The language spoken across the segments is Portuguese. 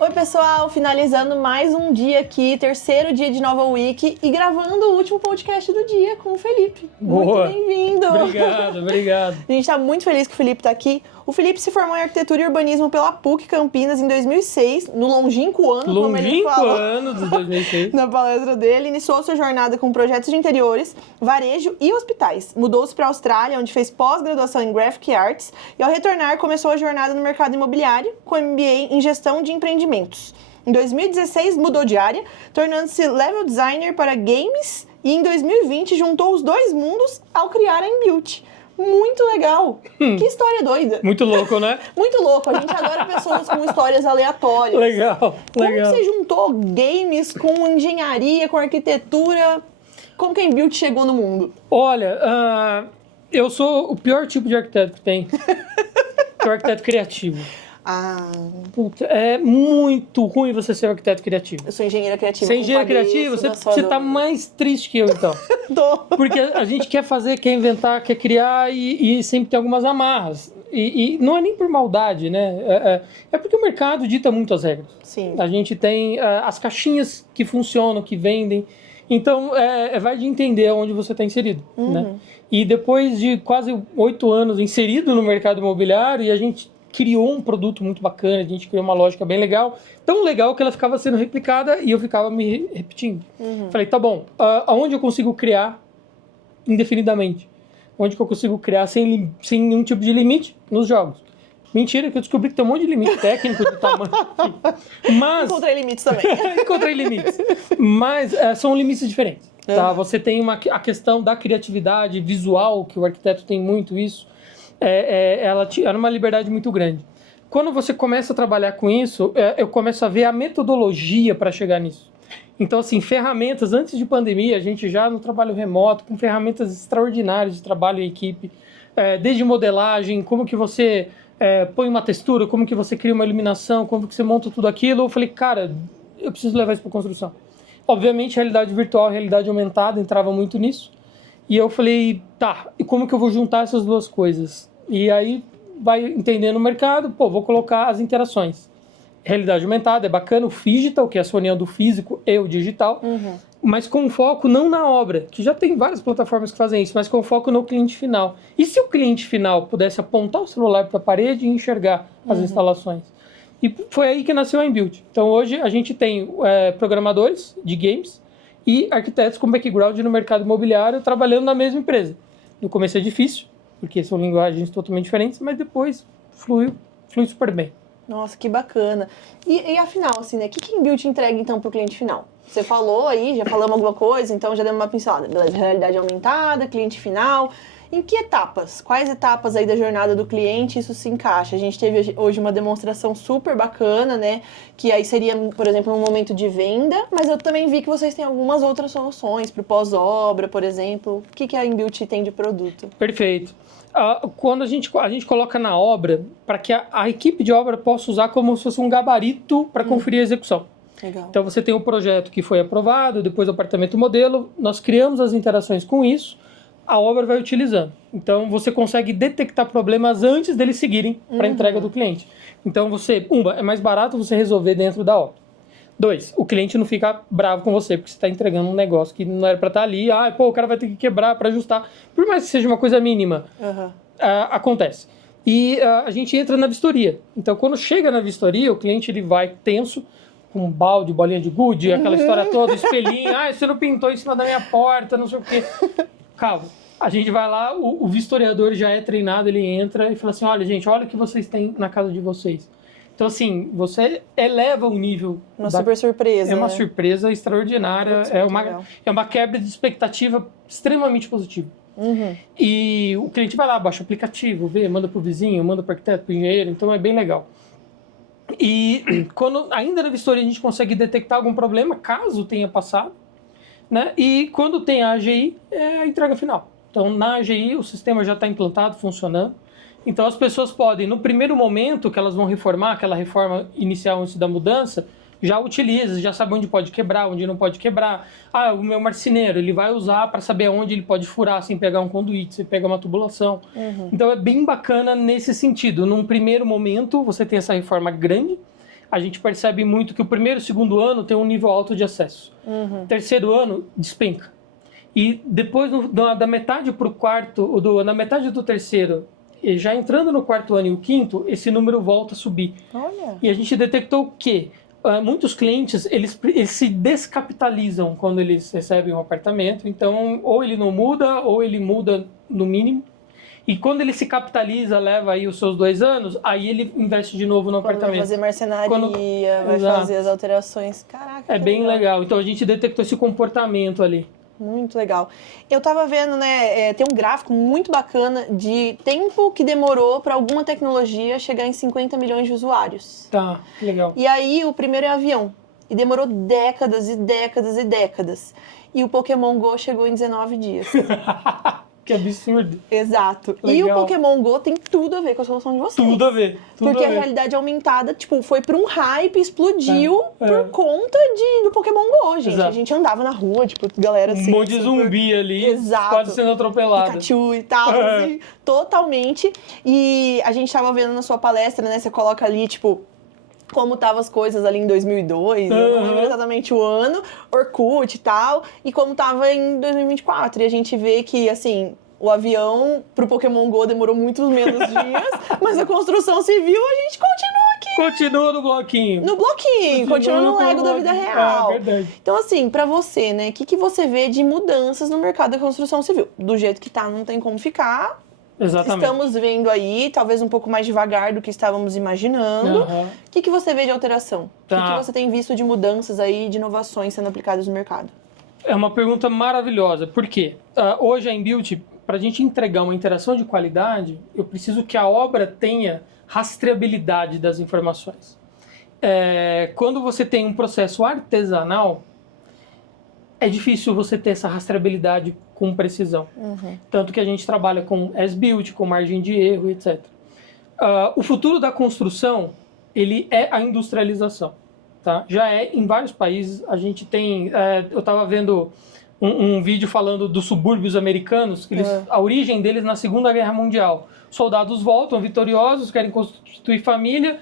Oi, pessoal! Finalizando mais um dia aqui, terceiro dia de Nova Week e gravando o último podcast do dia com o Felipe. Boa. Muito bem-vindo! Obrigado. A gente está muito feliz que o Felipe está aqui. O Felipe se formou em Arquitetura e Urbanismo pela PUC Campinas em 2006, no longínquo ano, como ele falou. Ano de 2006. Na palestra dele, iniciou sua jornada com projetos de interiores, varejo e hospitais. Mudou-se para a Austrália, onde fez pós-graduação em Graphic Arts e, ao retornar, começou a jornada no mercado imobiliário com MBA em Gestão de Empreendimentos. Em 2016, mudou de área, tornando-se level designer para games e, em 2020, juntou os dois mundos ao criar a Inbuilt. Muito legal! Que história doida! Muito louco, né? Muito louco, a gente adora pessoas com histórias aleatórias. Legal. Como que você juntou games com engenharia, com arquitetura? Como que a Inbuilt chegou no mundo? Olha, eu sou o pior tipo de arquiteto que tem. Que é o arquiteto criativo. Puta, é muito ruim você ser um arquiteto criativo. Eu sou engenheira criativa. Você é engenheira criativa, você tá mais triste que eu, então. Porque a gente quer fazer, quer inventar, quer criar e sempre tem algumas amarras. E não é nem por maldade, né? É porque o mercado dita muito as regras. Sim. A gente tem as caixinhas que funcionam, que vendem. Então, vai de entender onde você está inserido, né? E depois de quase 8 anos inserido no mercado imobiliário, e a gente criou um produto muito bacana, a gente criou uma lógica bem legal, tão legal que ela ficava sendo replicada e eu ficava me repetindo. Falei, tá bom, aonde eu consigo criar indefinidamente? Onde que eu consigo criar sem nenhum tipo de limite? Nos jogos. Mentira, que eu descobri que tem um monte de limite técnico de tamanho. Mas... Encontrei limites também. Encontrei limites. Mas são limites diferentes. Tá? Você tem a questão da criatividade visual, que o arquiteto tem muito isso. Ela tinha uma liberdade muito grande. Quando você começa a trabalhar com isso, eu começo a ver a metodologia para chegar nisso. Então, assim, ferramentas, antes de pandemia, a gente já no trabalho remoto, com ferramentas extraordinárias de trabalho em equipe, desde modelagem, como que você põe uma textura, como que você cria uma iluminação, como que você monta tudo aquilo. Eu falei, cara, eu preciso levar isso para construção. Obviamente, realidade virtual, realidade aumentada entrava muito nisso. E eu falei, tá, e como que eu vou juntar essas duas coisas? E aí vai entendendo o mercado, vou colocar as interações. Realidade aumentada é bacana, o Phygital, que é a união do físico e o digital, mas com foco não na obra, que já tem várias plataformas que fazem isso, mas com foco no cliente final. E se o cliente final pudesse apontar o celular para a parede e enxergar as instalações? E foi aí que nasceu a Inbuilt. Então hoje a gente tem programadores de games e arquitetos com background no mercado imobiliário trabalhando na mesma empresa. No começo é difícil, porque são linguagens totalmente diferentes, mas depois flui super bem. Nossa, que bacana. E afinal, assim, né? O que a Inbuilt entrega, então, para o cliente final? Você falou aí, já falamos alguma coisa, então já demos uma pincelada. Beleza, realidade aumentada, cliente final. Em que etapas? Quais etapas aí da jornada do cliente isso se encaixa? A gente teve hoje uma demonstração super bacana, né? Que aí seria, por exemplo, um momento de venda, mas eu também vi que vocês têm algumas outras soluções para o pós-obra, por exemplo. O que a Inbuilt tem de produto? Perfeito. Quando a gente coloca na obra, para que a equipe de obra possa usar como se fosse um gabarito para conferir a execução. Legal. Então você tem o projeto que foi aprovado, depois o apartamento modelo, nós criamos as interações com isso, a obra vai utilizando. Então você consegue detectar problemas antes deles seguirem para a entrega do cliente. Então é mais barato você resolver dentro da obra. 2, o cliente não fica bravo com você, porque você está entregando um negócio que não era para estar ali. O cara vai ter que quebrar para ajustar. Por mais que seja uma coisa mínima, acontece. E a gente entra na vistoria. Então, quando chega na vistoria, o cliente ele vai tenso, com um balde, bolinha de gude, aquela história toda, espelhinho. Você não pintou em cima da minha porta, não sei o quê. Calma. A gente vai lá, o vistoriador já é treinado, ele entra e fala assim, olha, gente, olha o que vocês têm na casa de vocês. Então, assim, você eleva o nível. Super surpresa. É uma surpresa extraordinária. É uma quebra de expectativa extremamente positiva. E o cliente vai lá, baixa o aplicativo, vê, manda pro vizinho, manda pro arquiteto, pro engenheiro. Então, é bem legal. E quando ainda na vistoria a gente consegue detectar algum problema, caso tenha passado, né? E quando tem a AGI, é a entrega final. Então, na AGI, o sistema já está implantado, funcionando. Então, as pessoas podem, no primeiro momento que elas vão reformar, aquela reforma inicial antes da mudança, já utiliza, já sabe onde pode quebrar, onde não pode quebrar. O meu marceneiro, ele vai usar para saber onde ele pode furar sem pegar um conduíte, sem pegar uma tubulação. Então, é bem bacana nesse sentido. Num primeiro momento, você tem essa reforma grande, a gente percebe muito que o primeiro e o segundo ano tem um nível alto de acesso. Terceiro ano, despenca. E depois, da metade para o quarto, da metade do terceiro, e já entrando no quarto ano e o quinto, esse número volta a subir. Olha. E a gente detectou que muitos clientes, eles se descapitalizam quando eles recebem um apartamento. Então, ou ele não muda, ou ele muda no mínimo. E quando ele se capitaliza, leva aí os seus 2 anos, aí ele investe de novo no apartamento. Vai fazer marcenaria, vai Exato. fazer as alterações. Caraca, É que bem legal. Então, a gente detectou esse comportamento ali. Muito legal. Eu tava vendo, né, tem um gráfico muito bacana de tempo que demorou para alguma tecnologia chegar em 50 milhões de usuários. Tá, legal. E aí, o primeiro é avião. E demorou décadas e décadas e décadas. E o Pokémon Go chegou em 19 dias. Que absurdo. Exato. Legal. E o Pokémon Go tem tudo a ver com a solução de vocês. Tudo a ver. Tudo Porque a ver. a realidade aumentada, tipo, foi pra um hype, explodiu por conta do Pokémon Go, gente. Exato. A gente andava na rua, tipo, galera assim... Um monte de zumbi ali, Exato. quase sendo atropelado. Pikachu e tal, assim, totalmente. E a gente tava vendo na sua palestra, né, você coloca ali, tipo... como estavam as coisas ali em 2002, eu não lembro exatamente o ano, Orkut e tal, e como tava em 2024. E a gente vê que, assim, o avião pro Pokémon Go demorou muitos menos dias, mas a construção civil a gente continua aqui. Continua no bloquinho. No bloquinho, continua no Lego da vida real. É verdade. Então, assim, pra você, né, o que você vê de mudanças no mercado da construção civil? Do jeito que tá, não tem como ficar. Exatamente. Estamos vendo aí, talvez um pouco mais devagar do que estávamos imaginando. O que você vê de alteração? O que você tem visto de mudanças aí, de inovações sendo aplicadas no mercado? É uma pergunta maravilhosa. Por quê? Hoje a Inbuilt, para a gente entregar uma interação de qualidade, eu preciso que a obra tenha rastreabilidade das informações. Quando você tem um processo artesanal, é difícil você ter essa rastreabilidade com precisão. Tanto que a gente trabalha com as-built, com margem de erro, etc. O futuro da construção, ele é a industrialização. Tá? Já é em vários países. A gente tem... eu estava vendo um vídeo falando dos subúrbios americanos, que a origem deles na Segunda Guerra Mundial. Soldados voltam vitoriosos, querem constituir família,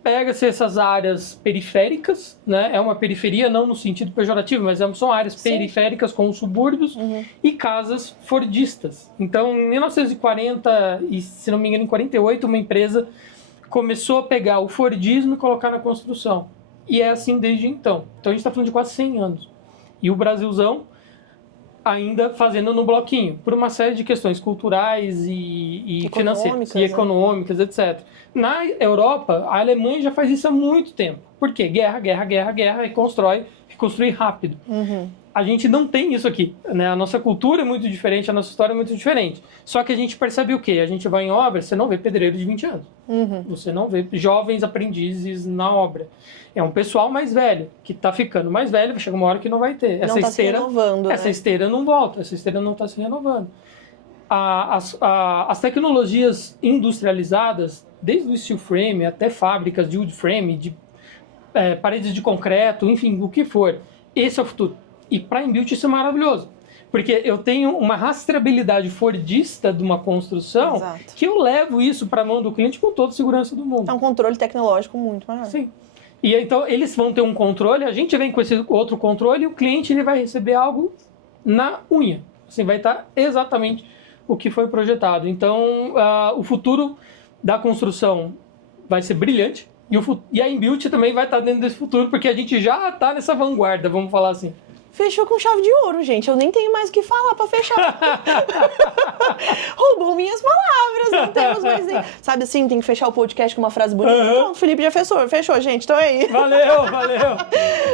pega-se essas áreas periféricas, né? É uma periferia não no sentido pejorativo, mas são áreas periféricas com os subúrbios e casas fordistas. Então, em 1940 e, se não me engano, em 48, uma empresa começou a pegar o fordismo e colocar na construção. E é assim desde então. Então, a gente está falando de quase 100 anos. E o Brasilzão ainda fazendo no bloquinho, por uma série de questões culturais e financeiras, e econômicas, etc. Na Europa, a Alemanha já faz isso há muito tempo. Por quê? Guerra, e construir rápido. A gente não tem isso aqui, né? A nossa cultura é muito diferente, a nossa história é muito diferente. Só que a gente percebe o quê? A gente vai em obra, você não vê pedreiro de 20 anos. Você não vê jovens aprendizes na obra. É um pessoal mais velho, que está ficando mais velho, vai chegar uma hora que não vai ter. Não está se renovando, essa né? esteira não volta, essa esteira não está se renovando. As tecnologias industrializadas, desde o steel frame até fábricas de wood frame, de paredes de concreto, enfim, o que for, esse é o futuro. E para a Inbuilt isso é maravilhoso, porque eu tenho uma rastreabilidade fordista de uma construção. Exato. Que eu levo isso para a mão do cliente com toda a segurança do mundo. É um controle tecnológico muito maior. Sim. E então eles vão ter um controle, a gente vem com esse outro controle e o cliente ele vai receber algo na unha. Assim, vai estar exatamente o que foi projetado. Então, o futuro da construção vai ser brilhante e a Inbuilt também vai estar dentro desse futuro, porque a gente já está nessa vanguarda, vamos falar assim. Fechou com chave de ouro, gente. Eu nem tenho mais o que falar pra fechar. Roubou minhas palavras, não temos mais nem... Sabe assim, tem que fechar o podcast com uma frase bonita. Pronto, o Felipe já fechou, gente. Então é aí. Valeu.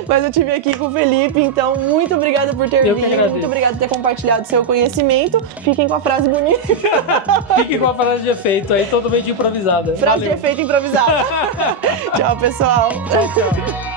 Mas eu estive aqui com o Felipe, então muito obrigada por ter vindo. Muito obrigada por ter compartilhado seu conhecimento. Fiquem com a frase bonita. Fiquem com a frase de efeito aí, totalmente improvisada. Frase de efeito improvisada. Tchau, pessoal. Tchau.